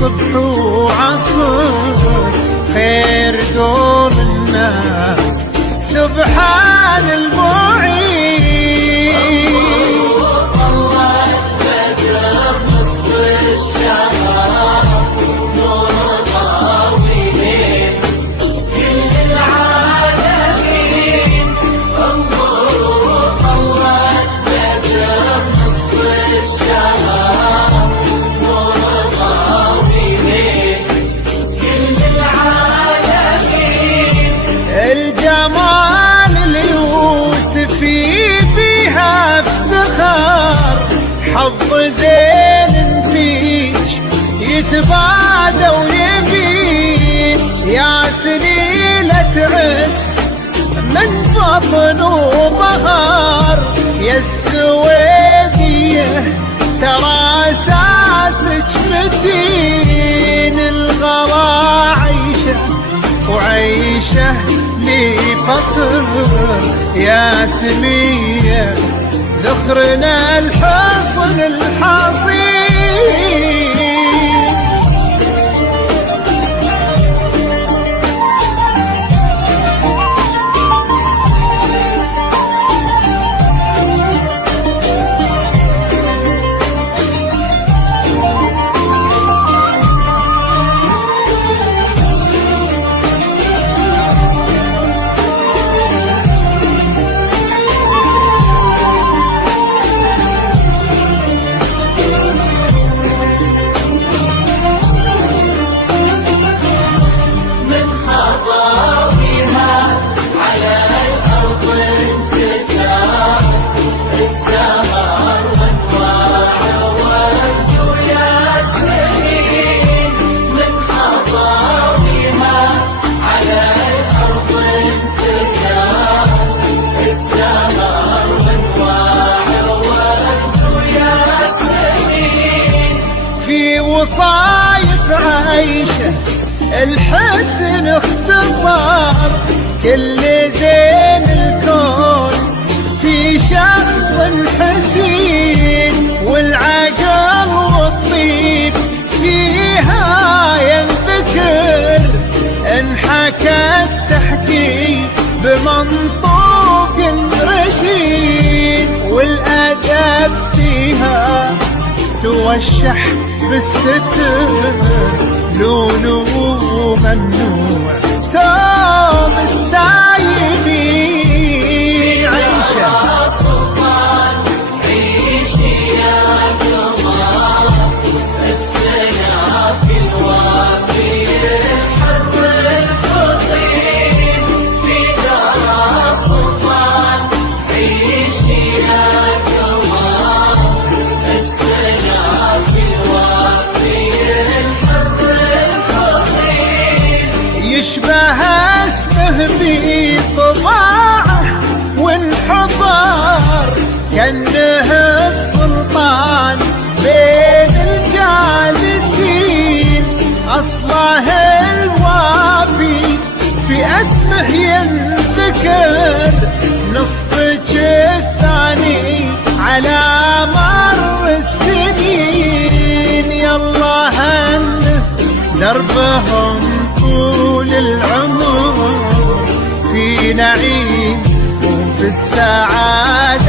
صبح وعصر خير قول الناس سبحان المعين. الله تبدر نصف الشهر نور طاويلين كل العالمين. انظروا الله تبدر نصف الشهر نور طاويلين كل العالمين. الجمال اليوسفي فيها افتخار حظ زين فيك يتبادى ويبين يا سليلة عز من بطن وظهر يا السويدية ترى اساسك متين. الغلا عيشه وعيشه لي فخر يا سمية ذخرنا الحصن الحصين. وصايف عيشه الحسن اختصار كل زين الكون في شخص حسين. والعقل والطيب فيها ينذكر انحكت تحكي بمنطوق رزين. والادب فيها توشح بالستر لولو ممنوع سوم السايبين. عيشه سلطان عيشي يا قمر السياف الوافي الحر الفطين في دار سلطان عيشي يا قمر السياف الوافي الحر الفطين. يشبه اسمه بطباعه وانحضر كأنه السلطان بين الجالسين. أصله الوافي في اسمه ينذكر نصفك الثاني على مر السنين. يالله هنه دربهم طول العمر في نعيم وفي السعادة